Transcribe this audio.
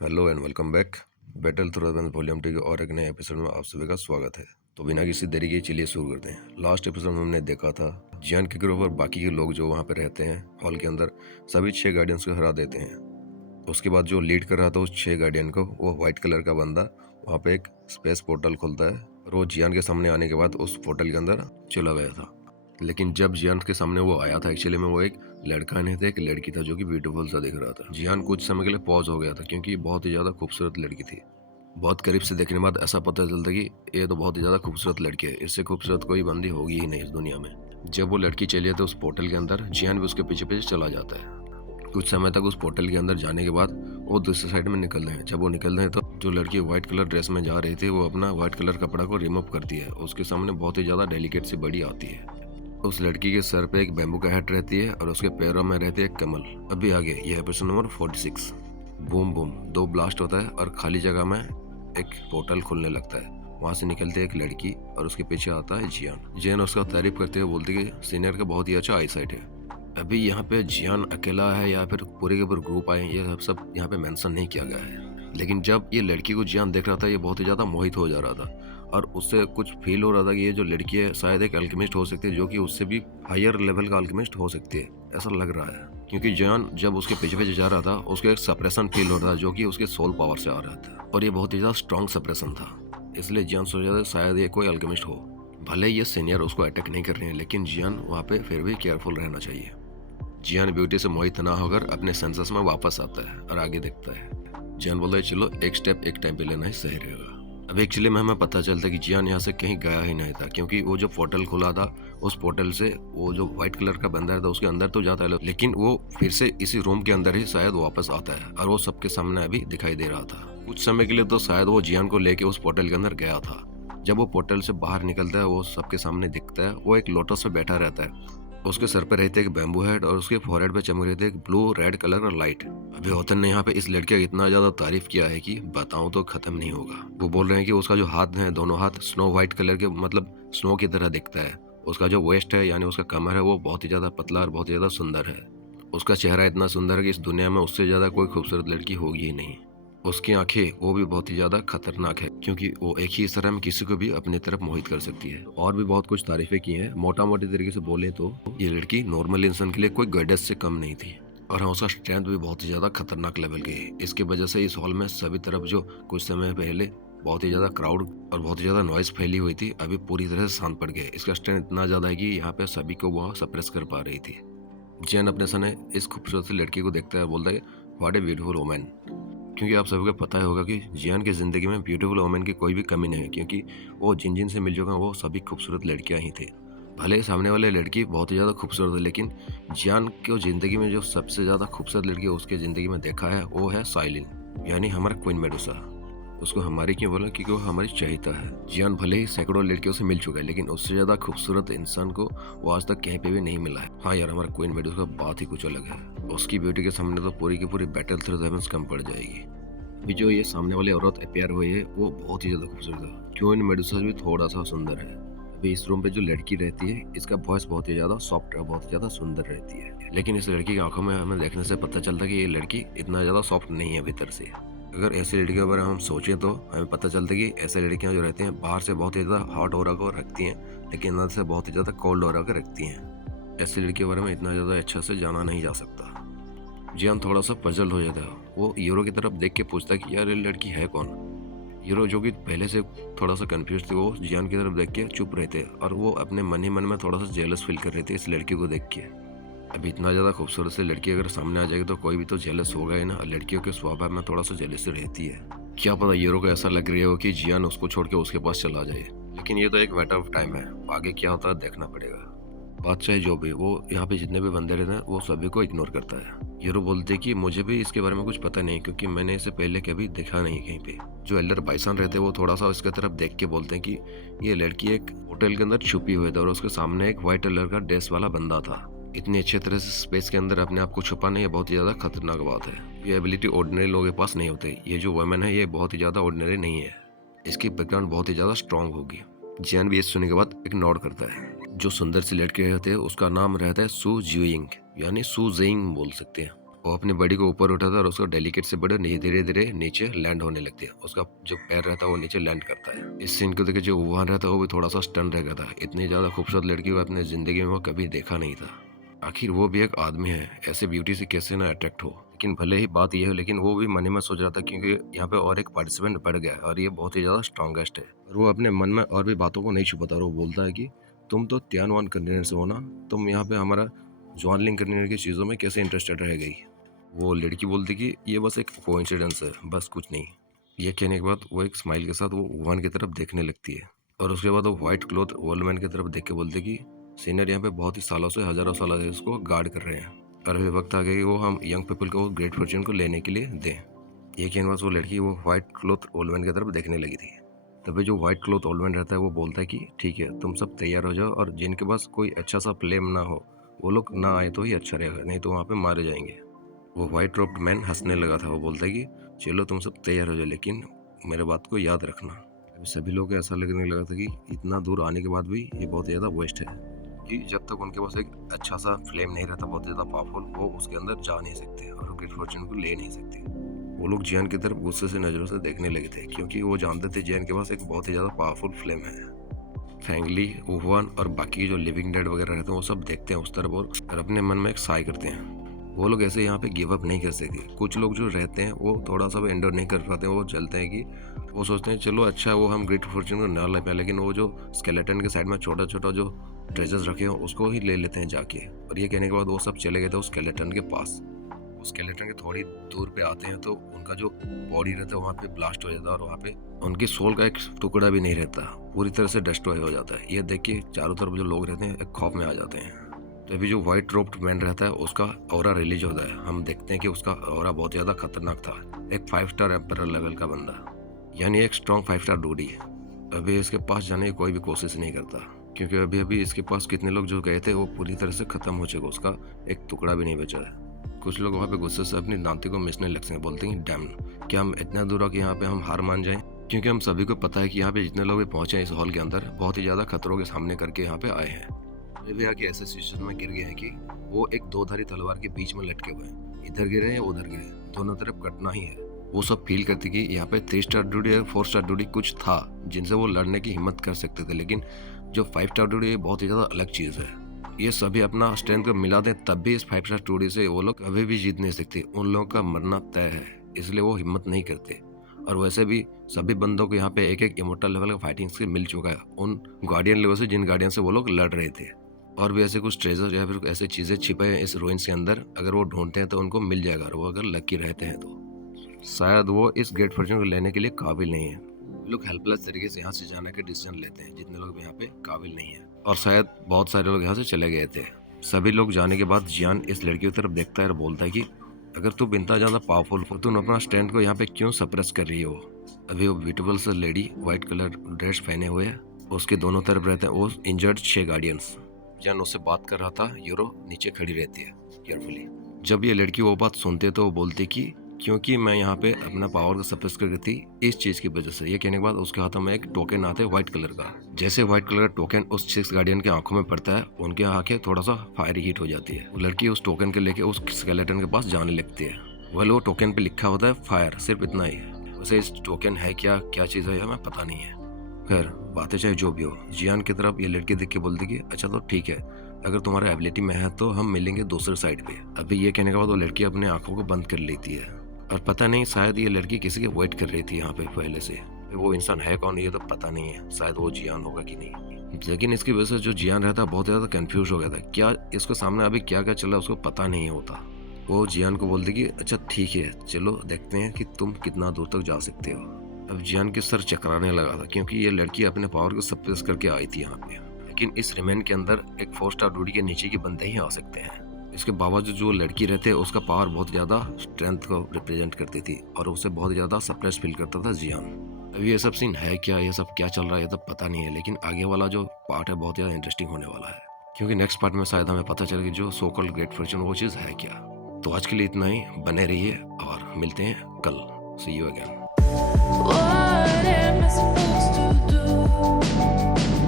Hello and welcome back. Battle through the volume 2 के और एक नए एपिसोड में आप सभी का स्वागत है। तो बिना किसी देरी के चलिए शुरू करते हैं। लास्ट एपिसोड में हमने देखा था जियान के ग्रुप और बाकी के लोग जो वहाँ पे रहते हैं हॉल के अंदर सभी 6 गार्डियंस को हरा देते हैं। उसके बाद जो लीड कर रहा था उस 6 गार्डियन को वो व्हाइट कलर का बंदा वहाँ पे एक स्पेस पोर्टल खोलता है और वो जियान के सामने आने के बाद उस पोर्टल के अंदर चला गया था। लेकिन जब जियान के सामने वो आया था एक्चुअली में वो एक लड़का नहीं था, एक लड़की था जो कि ब्यूटीफुल सा दिख रहा था। जियान कुछ समय के लिए पॉज हो गया था क्योंकि बहुत ही ज्यादा खूबसूरत लड़की थी। बहुत करीब से देखने के बाद ऐसा पता चलता कि ये तो बहुत ही ज्यादा खूबसूरत लड़की है, इससे खूबसूरत कोई बंदी होगी ही नहीं इस दुनिया में। जब वो लड़की चली जाती है उस पोर्टल के अंदर, जियान भी उसके पीछे पीछे चला जाता है। कुछ समय तक उस पोर्टल के अंदर जाने के बाद वो दूसरी साइड में निकल रहे हैं। जब वो निकल रहे हैं तो जो लड़की व्हाइट कलर ड्रेस में जा रही थी वो अपना व्हाइट कलर कपड़ा को रिमूव करती है। उसके सामने बहुत ही ज्यादा डेलिकेट सी बड़ी आती है। उस लड़की के सर पे एक बैम्बू का हैट रहती है और उसके पैरों में रहती है एक कमल। अभी आगे ये episode number 46। Boom boom 2 blast होता है और खाली जगह में एक पोर्टल खुलने लगता है। वहां से निकलती है एक लड़की और उसके पीछे आता है जियान। जियान उसका तारीफ करते हुए बोलती है कि सीनियर का बहुत ही अच्छा आई साइट है। अभी यहाँ पे जियान अकेला है या फिर पूरे के पूरे ग्रुप आए ये सब यहाँ पे मेंशन नहीं किया गया है। लेकिन जब ये लड़की को जियान देख रहा था ये बहुत ही ज्यादा मोहित हो जा रहा था और उससे कुछ फील हो रहा था कि ये जो लड़की है शायद एक अल्केमिस्ट हो सकती है, जो कि उससे भी हायर लेवल का अल्केमिस्ट हो सकती है, ऐसा लग रहा है। क्योंकि जियान जब उसके पीछे पीछे जा रहा था उसको एक सप्रेशन फील हो रहा था जो कि उसके सोल पावर से आ रहा था और ये बहुत ही ज्यादा स्ट्रॉन्ग सप्रेशन था। इसलिए जियान सोच रहा था शायद ये कोई अल्केमिस्ट हो। भले ये सीनियर उसको अटैक नहीं कर रहे हैं लेकिन जियान वहाँ पे फिर भी केयरफुल रहना चाहिए। जियान ब्यूटी से मोहित ना होकर अपने सेंसेस में वापस आता है और आगे देखता है। जियान बोलता है चलो एक स्टेप एक टाइम पे लेना ही सही रहेगा। अब एक्चुअली में हमें पता चलता है कि जियान यहाँ से कहीं गया ही नहीं था, क्योंकि वो जो पोर्टल खुला था उस पोर्टल से वो जो व्हाइट कलर का बंदर था उसके अंदर तो जाता है लेकिन वो फिर से इसी रूम के अंदर ही शायद वापस आता है और वो सबके सामने अभी दिखाई दे रहा था। कुछ समय के लिए तो शायद वो जियान को लेके उस पोर्टल के अंदर गया था। जब वो पोर्टल से बाहर निकलता है वो सबके सामने दिखता है। वो एक लोटस पे बैठा रहता है। उसके सर पे रहती है एक बैम्बू हेड और उसके फोरहेड पे चमक रही थी एक ब्लू रेड कलर का लाइट। अभी ऑथर ने यहाँ पे इस लड़के का इतना ज्यादा तारीफ किया है कि बताऊं तो खत्म नहीं होगा। वो बोल रहे हैं कि उसका जो हाथ है दोनों हाथ स्नो व्हाइट कलर के मतलब स्नो की तरह दिखता है। उसका जो वेस्ट है यानी उसका कमर है वो बहुत ही ज्यादा पतला और बहुत ही ज्यादा सुंदर है। उसका चेहरा इतना सुंदर है कि इस दुनिया में उससे ज्यादा कोई खूबसूरत लड़की होगी ही नहीं। उसकी आंखें वो भी बहुत ही ज्यादा खतरनाक है क्योंकि वो एक ही तरह में किसी को भी अपनी तरफ मोहित कर सकती है। और भी बहुत कुछ तारीफें की हैं। मोटा मोटी तरीके से बोले तो ये लड़की नॉर्मल इंसान के लिए कोई गॉडेस से कम नहीं थी। और हाँ उसका स्ट्रेंथ भी बहुत ही ज्यादा खतरनाक लेवल की है। इसकी वजह से इस हॉल में सभी तरफ जो कुछ समय पहले बहुत ही ज्यादा क्राउड और बहुत ही ज्यादा नॉइज फैली हुई थी अभी पूरी तरह से शांत पड़ गए। इसका स्ट्रेंथ इतना ज्यादा है कि यहाँ पे सभी को वह सप्रेस कर पा रही थी। जैन अपने सने इस खूबसूरत सी लड़की को देखता है बोलता है व्हाट ए ब्यूटीफुल वुमन। क्योंकि आप सभी को पता ही होगा कि जियान की ज़िंदगी में ब्यूटीफुल वुमेन की कोई भी कमी नहीं है, क्योंकि वो जिन जिन से मिल चुका वो सभी खूबसूरत लड़कियां ही थी। भले ही सामने वाले लड़की बहुत ही ज़्यादा खूबसूरत है लेकिन जियान की ज़िंदगी में जो सबसे ज़्यादा खूबसूरत लड़की उसके ज़िंदगी में देखा है वो है साइलिन, यानी हमारा क्वीन मेडुसा। उसको हमारी क्यों बोला, क्योंकि वो हमारी चाहता है। जियान भले ही सैकड़ों लड़कियों से मिल चुका है लेकिन उससे ज़्यादा खूबसूरत इंसान को वो आज तक कहीं पे भी नहीं मिला है। हाँ यार, हमारा क्वीन मेडुसा का बात ही कुछ अलग है। उसकी ब्यूटी के सामने तो पूरी की पूरी बैटल थ्रू द हेवंस कम पड़ जाएगी। अभी जो ये सामने वाली औरत अपेयर हुई है वो बहुत ही ज़्यादा खूबसूरत है। क्वीन मेडुसा भी थोड़ा सा सुंदर है। अभी इस रूम पे जो लड़की रहती है इसका वॉइस बहुत ही ज़्यादा सॉफ्ट है, बहुत ही ज़्यादा सुंदर रहती है। लेकिन इस लड़की की आंखों में हमें देखने से पता चलता है कि ये लड़की इतना ज़्यादा सॉफ्ट नहीं है भीतर से। अगर ऐसी लड़कियों के बारे में हम सोचें तो हमें पता चलता है कि ऐसी लड़कियां जो रहती हैं बाहर से बहुत ही ज़्यादा हॉट ऑरा को रखती हैं लेकिन अंदर से बहुत ही ज़्यादा कोल्ड ऑरा को रखती हैं। ऐसी लड़कियों के बारे में इतना ज़्यादा अच्छा से जाना नहीं जा सकता। जियान थोड़ा सा पजल हो जाता है। वो हीरो की तरफ देख के पूछता है कि यार ये लड़की है कौन। हीरो जो कि पहले से थोड़ा सा कंफ्यूज थे वो जियान की तरफ देख के चुप रहे थे और वो अपने मन ही मन में थोड़ा सा जेलस फील कर रहे थे इस लड़की को देख के। अब इतना ज़्यादा खूबसूरत से लड़की अगर सामने आ जाएगी तो कोई भी तो जेलस होगा ही ना। लड़कियों के स्वभाव में थोड़ा सा जेलसी रहती है। क्या पता हीरो को ऐसा लग रही हो कि जियान उसको छोड़ के उसके पास चला जाए, लेकिन ये तो एक मैटर ऑफ टाइम है। आगे क्या होता है देखना पड़ेगा। बादशाह जो भी वो यहाँ पे जितने भी बंदे रहते हैं वो सभी को इग्नोर करता है। हीरो बोलते हैं कि मुझे भी इसके बारे में कुछ पता नहीं क्योंकि मैंने इसे पहले कभी देखा नहीं कहीं पे। जो एल्डर बाइसन रहते हैं वो थोड़ा सा इसके तरफ देख के बोलते हैं कि ये लड़की एक होटल के अंदर छुपी हुई थी और उसके सामने एक व्हाइट कलर का ड्रेस वाला बंदा था। इतनी अच्छे तरह से स्पेस के अंदर अपने आप को छुपाना ये बहुत ही ज्यादा खतरनाक बात है। ये एबिलिटी ऑर्डिनरी लोगों के पास नहीं होती। ये जो वुमेन है ये बहुत ही ज्यादा ऑर्डिनरी नहीं है। इसकी बैकग्राउंड बहुत ही ज्यादा स्ट्रांग होगी। जियान भी इस सुनने के बाद एक नोट करता है। जो सुंदर सी लड़की रहते हैं उसका नाम रहता है सू जियिंग, यानी सू जेइंग बोल सकते हैं। वो अपनी बॉडी को ऊपर उठाता है और उसको डेलिकेट से बड़े धीरे धीरे नीचे लैंड होने लगती है। उसका जो पैर रहता है वो नीचे लैंड करता है। इस सीन को देखे जो वुहान रहता है वो भी थोड़ा सा स्टन रह गया था। इतनी ज्यादा खूबसूरत लड़की वो अपने जिंदगी में वो कभी देखा नहीं था। आखिर वो भी एक आदमी है, ऐसे ब्यूटी से कैसे ना अट्रैक्ट हो। लेकिन भले ही बात यह है, लेकिन वो भी मन में सोच रहा था क्योंकि यहाँ पे और एक पार्टिसिपेंट बढ़ गया है और ये बहुत ही ज्यादा स्ट्रॉन्गेस्ट है। और वो अपने मन में और भी बातों को नहीं छुपाता और वो बोलता है कि तुम तो त्यानवान कंटेनर से हो ना, तुम यहाँ पे हमारा ज्वानलिंग कंटेनर की चीज़ों में कैसे इंटरेस्टेड रह गई। वो लड़की बोलती कि ये बस एक कोइंसिडेंस है, बस कुछ नहीं। ये कहने के बाद वो एक स्माइल के साथ वो वुहान की तरफ देखने लगती है और उसके बाद वो व्हाइट क्लॉथ ओल्ड मैन की तरफ देख के बोलते कि सीनियर यहाँ पे बहुत ही सालों से, हजारों सालों से इसको गार्ड कर रहे हैं और अभी वक्त आ गया कि वो हम यंग पीपल को ग्रेट फॉर्च्यून को लेने के लिए दें। ये कहने बाद वो लड़की वो व्हाइट क्लॉथ ओल्ड मैन की तरफ देखने लगी थी। तभी जो व्हाइट क्लॉथ ओल्ड मैन रहता है वो बोलता है कि ठीक है, तुम सब तैयार हो जाओ और जिनके पास कोई अच्छा सा फ्लेम ना हो वो लोग ना आए तो ही अच्छा रहेगा, नहीं तो वहाँ पे मारे जाएंगे। वो व्हाइट रोब्ड मैन हंसने लगा था। वो बोलता है कि चलो तुम सब तैयार हो जाओ, लेकिन मेरे बात को याद रखना। अभी सभी लोग को ऐसा लगने लगा था कि इतना दूर आने के बाद भी ये बहुत ज़्यादा वेस्ट है कि जब तक उनके पास एक अच्छा सा फ्लेम नहीं रहता, बहुत ज़्यादा पावरफुल, वो उसके अंदर जा नहीं सकते और ग्रेट फॉर्च्यून को ले नहीं सकते। वो लोग जियान की तरफ गुस्से से नज़रों से देखने लगे थे क्योंकि वो जानते थे जियान के पास एक बहुत ही ज़्यादा पावरफुल फ्लेम है। फैंगली, वुहान और बाकी जो लिविंग डेड वगैरह रहते हैं वो सब देखते हैं उस तरफ और अपने मन में एक साई करते हैं। वो लोग ऐसे यहाँ पे गिव अप नहीं कर सकते। कुछ लोग जो रहते हैं वो थोड़ा सा भी एंडोर नहीं कर पाते, वो चलते हैं कि वो सोचते हैं चलो अच्छा वो हम ग्रेट फॉर्च्यून को ना ले पाए, लेकिन वो जो स्केलेटन के साइड में छोटा छोटा जो ट्रेजर्स रखे हैं उसको ही ले लेते हैं जाके। और ये कहने के बाद वो सब चले गए थे उस स्केलेटन के पास। उस स्केलेटन के थोड़ी दूर पे आते हैं तो उनका जो बॉडी रहता है वहाँ पे ब्लास्ट हो जाता है और वहाँ पे उनकी सोल का एक टुकड़ा भी नहीं रहता, पूरी तरह से डिस्ट्रॉय हो जाता है। ये देख के चारों तरफ जो लोग रहते हैं एक खौफ में आ जाते हैं। तभी जो व्हाइट रोब्ड मैन रहता है उसका ऑरा रिलीज होता है। हम देखते हैं कि उसका ऑरा बहुत ज़्यादा खतरनाक था। एक 5 स्टार एम्परर लेवल का बंदा, यानी एक स्ट्रॉन्ग 5 स्टार डूडी। अभी इसके पास जाने की कोई भी कोशिश नहीं करता क्योंकि अभी अभी इसके पास कितने लोग जो गए थे वो पूरी तरह से खत्म हो चुके, उसका एक टुकड़ा भी नहीं बचा है। कुछ लोग वहाँ पे गुस्से से अपनी दांती को मिसने लगते हैं, बोलते हैं डैम, क्या हम इतना दूर कि यहाँ पे हम हार मान जाएं? क्योंकि हम सभी को पता है कि यहाँ पे जितने लोग भी पहुंचे हैं इस हॉल के अंदर बहुत ही ज़्यादा खतरों के सामने करके यहाँ पे आए हैं। वे भी आके ऐसे सिचुएशन में गिर गए हैं कि वो एक दो-धारी तलवार के बीच में लटके हुए हैं। इधर गिरे या उधर गिरे, दोनों तरफ कटना ही है। वो सब फील करते कि यहाँ पे 3 स्टार ड्यूडी या 4 स्टार ड्यूडी कुछ था जिनसे वो लड़ने की हिम्मत कर सकते थे, लेकिन जो 5 स्टार ड्यूडी बहुत ही ज़्यादा अलग चीज़ है। ये सभी अपना स्ट्रेंथ को मिला दें तब भी इस 5 स्टार ड्यूडी से वो लोग कभी भी जीत नहीं सकते। उन लोगों का मरना तय है, इसलिए वो हिम्मत नहीं करते। और वैसे भी सभी बंदों को यहाँ पे एक एक इमोर्टल लेवल का फाइटिंग स्किल मिल चुका है उन गार्डियन लेवल से जिन गार्डियन से वो लोग लड़ रहे थे। और भी ऐसे कुछ ट्रेजर या फिर ऐसे चीज़ें छिपे हैं इस रूइंस के अंदर, अगर वो ढूंढते हैं तो उनको मिल जाएगा और वो अगर लकी रहते हैं तो शायद वो इस ग्रेट फॉर्च्यून को लेने के लिए काबिल नहीं है। लोग हेल्पलेस तरीके से यहाँ से जाने के डिसीजन लेते हैं जितने लोग यहाँ पे काबिल नहीं है, और शायद बहुत सारे लोग यहाँ से चले गए थे। सभी लोग जाने के बाद जियान इस लड़की की तरफ देखता है और बोलता है कि अगर तुम इतना ज़्यादा पावरफुल हो तुम अपना स्ट्रेंथ को यहाँ पे क्यों सप्रेस कर रही हो। अभी वो ब्यूटीफुल सा लेडी व्हाइट कलर ड्रेस पहने हुए है, उसके दोनों तरफ रहते हैं वो इंजर्ड 6 गार्डियंस। जियान उससे बात कर रहा था, यूरो नीचे खड़ी रहती है केयरफुली। जब ये लड़की वो बात सुनते है तो वो बोलती कि क्योंकि मैं यहाँ पे अपना पावर को सप्रेस कर रही थी इस चीज़ की वजह से। ये कहने के बाद उसके हाथों में एक टोकन आता है व्हाइट कलर का। जैसे व्हाइट कलर का टोकन उस 6 गार्डियन के आंखों में पड़ता है, उनकी आंखें थोड़ा सा फायरी हीट हो जाती है। वो लड़की उस टोकन के लेके उस स्केलेटन के पास जाने लगती है। वो टोकन पे लिखा होता है फायर, सिर्फ इतना ही है। वैसे इस टोकन है क्या चीज़ है हमें पता नहीं है। खैर बातें चाहे जो भी हो, जियान की तरफ ये लड़की देख के बोलती कि अच्छा तो ठीक है, अगर तुम्हारा एबिलिटी में है तो हम मिलेंगे दूसरे साइड पे। अभी ये कहने के बाद वो लड़की अपने आंखों को बंद कर लेती है और पता नहीं शायद ये लड़की किसी के वेट कर रही थी यहाँ पे पहले से। वो इंसान है कौन ये तो पता नहीं है, शायद वो जियान होगा कि नहीं। लेकिन इसकी वजह से जो जियान रहता बहुत ज़्यादा कंफ्यूज हो गया था, क्या इसके सामने अभी क्या क्या चल रहा है उसको पता नहीं होता। वो जियान को बोलती कि अच्छा ठीक है चलो देखते हैं कि तुम कितना दूर तक जा सकते हो। अब जियान के सर चकराने लगा था क्योंकि ये लड़की अपने पावर को सप्रेस करके आई थी यहाँ पे, लेकिन इस रिमेन के अंदर एक 4 स्टार ड्यूटी के नीचे के बंदे ही आ सकते हैं। इसके बावजूद जो लड़की रहते उसका पावर बहुत ज़्यादा स्ट्रेंथ को रिप्रेजेंट करती थी और उससे बहुत ज़्यादा सप्रेस फील करता था जियान। अब ये सब सीन है क्या, ये सब क्या चल रहा है ये तो पता नहीं है, लेकिन आगे वाला जो पार्ट है बहुत ज़्यादा इंटरेस्टिंग होने वाला है क्योंकि नेक्स्ट पार्ट में शायद हमें पता चले कि जो सो कॉल्ड ग्रेट फॉर्च्यून वो चीज़ है क्या। तो आज के लिए इतना ही, बने रहिए और मिलते हैं कल। See you again. What am I supposed to do?